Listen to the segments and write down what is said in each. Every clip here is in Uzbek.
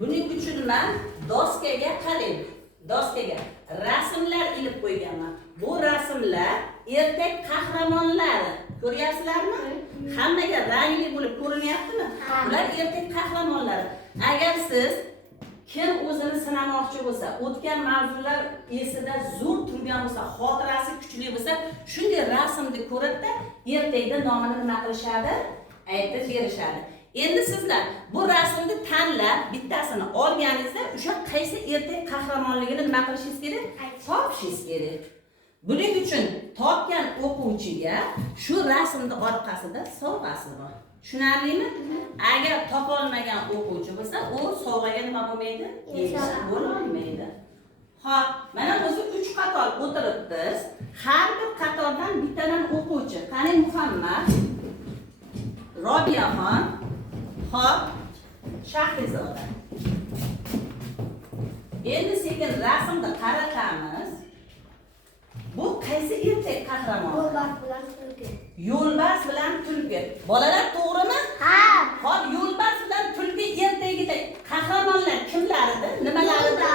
Buning uchun men doskaga qarang. Doskaga rasmlar ilib qo'yganman. Bu rasmlar ertak qahramonlari. Ko'ryapsizlarmi? Hammaga rangli bo'lib ko'rinyaptimi? Ular ertak qahramonlari. Agar siz kim o'zini sinamoqchi bo'lsa, o'tgan mavzular esida zo'r turgan bo'lsa, xotirasi kuchli bo'lsa, shunday rasmni ko'rib-da, ertakda nomini nima qilishadi? Aytib berishadi. Endi sizlar bu rasmni tanlab, bittasini olganingizda, o'sha qaysi ertak qahramonligini nima qilishingiz kerak? Topishingiz kerak. Buning uchun topgan o'quvchiga shu rasmning orqasida sovg'asi bor. Tushunarlimi? Agar topa olmagan o'quvchi bo'lsa, u sovg'aga nima bo'lmaydi? Erishib bo'la olmaydi. Xo'p, mana o'zi 3 qator o'tiribmiz. Har bir qatordan bittadan o'quvchi. Qani Muhammad, Robiyaxon, Xo'p, Shahrizoda. Endi sekin rasmni qaratamiz. Bu qaysi ertak qahramon? Yo'lbars bilan tulki. Yo'lbars bilan tulki. Bolalar to'g'rimi? Ha. Hop, yo'lbars bilan tulki ertagida qahramonlar kimlarida? Nimalarida?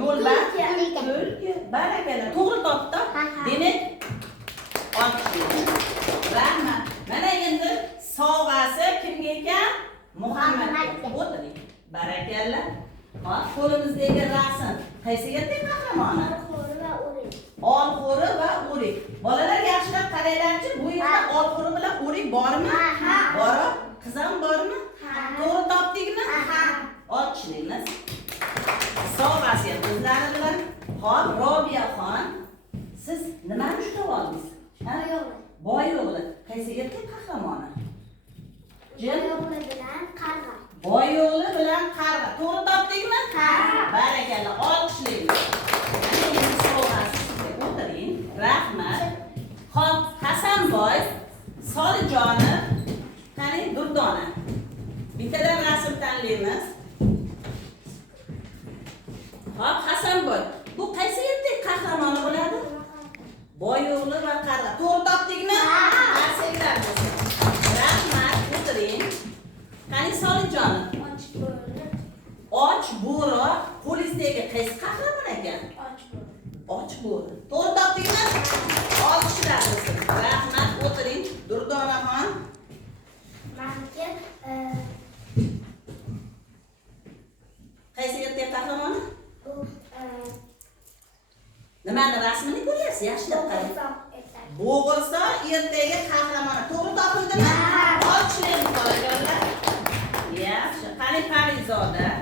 Yo'lbars, tulki. Barakallah. To'g'ri topdi. Demak, olqishlaymiz. Rahmat. Mana endi sovg'asi kimga ekan? Muhammadga. O'tiring. Barakallah. Hop, qo'limizdagi rasm qaysi ertak qahramoni? Olxo'ri va o'rik. Bolalar yaxshilab qaranglarchi, bu yerda olxo'ri bilan o'rik bormi? Bor. Qiz ham bormi? To'g'ri topdingmi? Olqishlaymiz. Sovg'asi ham o'zlari bilan. Hop, Robiyaxon, siz nimani ushlab oldingiz? Boy o'g'li. Qaysi ertak qahramoni? Boy o'g'li bilan qarg'a. To'g'ri topdingmi? Barakallah. Olqishlaymiz. O'tiring. Rahmat. Xo'p, Hasanboy, Solijonov, qani Durdona. Bittadan rasm tanlaymiz. Xo'p, Hasanboy, bu qaysi ertak qahramoni bo'ladi? Boy o'g'li va qarg'a. To'g'ri topdingmi? Qarsaklar bo'lsin. Rahmat. O'tiring. Qani Solijonov? Och bo'ri. Qo'lingizdagi qaysi qahramon ekan? Och bo'ri. To'g'ri topdingmi? Olqishlar bo'lsin. Rahmat. O'tiring. Durdonaxon. Qaysi ertak qahramoni? Nimani rasmini ko'ryapsiz? Yaxshilab qarang. Bo'g'irsoq ertagi qahramoni. To'g'ri topildimi? Olqishlaymiz bolalar. Yaxshi. Qani Parizoda.